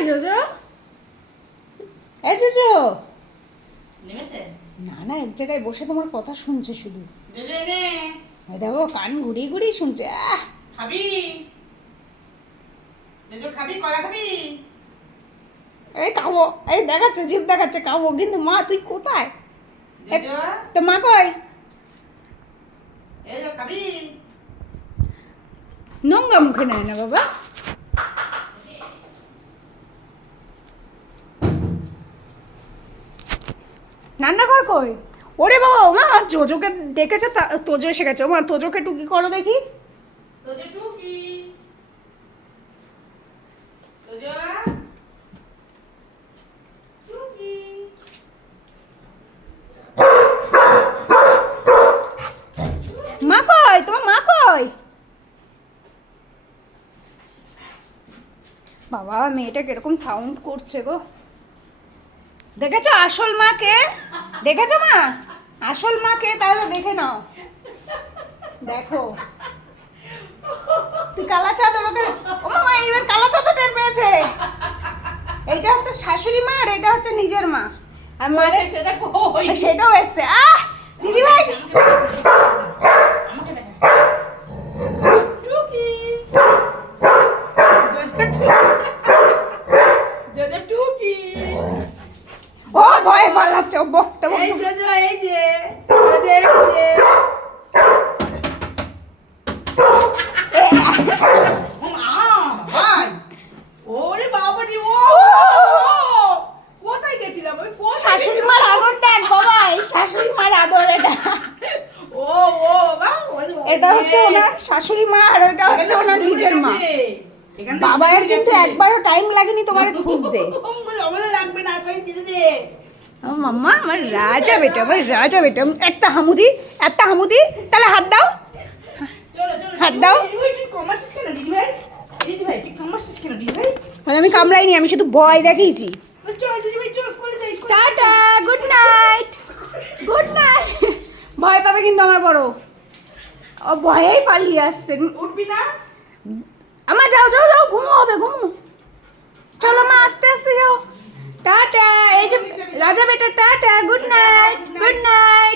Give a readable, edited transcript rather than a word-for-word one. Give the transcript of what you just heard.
কই জোজো? এই জোজো নেমেছে? না না, এক জায়গায় বসে তোমার কথা শুনছে শুধু। জোজো এনে ওই দেখো কান ঘুরিয়ে ঘুরিয়ে শুনছে। খাবি? জোজো খাবি? কলা খাবি? এই খাবো, এই দেখাচ্ছে জিভ দেখাচ্ছে খাবো, কিন্তু মা তুই কোথায়? জোজো তো মা কই? এই যে খাবি? নোংরা মুখে নেয় না বাবা। রান্নাঘর কই? ওরে বাবা, ও মা জোজোকে ডেকেছে, তোজো এসে গেছে। ও মা তোজোকে টুকি করো দেখি। তোজো টুকি, তোজো টুকি। মা কই? তোমার মা কই? বাবা মেয়েটা কিরকম সাউন্ড করছে গো। দেখেছো আসল মাকে? দেখেছো মা আসল মাকে? তাহলে দেখে নাও, দেখো। তুই কালা চাদর ওকে, ও মা এবার কালা চাদর টের পেয়েছে। এইটা হচ্ছে শাশুড়ি মা আর এটা হচ্ছে নিজের মা। আর মায়ের সেটা কই? সেটাও এসছে। দিদি ভাই আমাকে দেখা টুকি। জোজো টুকি, জোজো টুকি। ও ভয় পালাচ্ছে, ও বকতে এই বকতে। জোজো, এই যে জোজো, এই যে ও মা ভাই, ওরে বাবা রে, ও কোথায় গেছিলাম আমি? শাশুড়ি মার আদর দেখ বাবা, এই শাশুড়ি মার আদর এটা। ও ও বাবা, এটা হচ্ছে ওনার শাশুড়ি মা আর ওটা হচ্ছে ওনার নিজের মা। এখানে বাবার কিন্তু একবারও টাইম লাগেনি তোমার খুঁজতে। আমার লাগবে না, কই দিলে রে? ও মাম্মা আমার রাজা বেটা, আমার রাজা বেটা। একটা হামুদি, একটা হামুদি। তাহলে হাত দাও, চলো চলো, হাত দাও। তুই কমার্সিস কেন দিদি ভাই? দিদি ভাই তুই কমার্সিস কেন দিদি ভাই? মানে আমি কামড়াইনি, আমি শুধু ভয় দেখিয়েছি। চল দিদি ভাই, চল করে যাই। Tata, good night, good night. ভয় পাবে কিন্তু আমার বড়, ও ভয়েই পালিয়ে আসছে। উঠবি না? আমার যাও যাও যাও, ঘুমো হবে ঘুমো। চলো মা আস্তে আস্তে যাও। টাটা, এই যে রাজা বেটা, tata, good night, good night.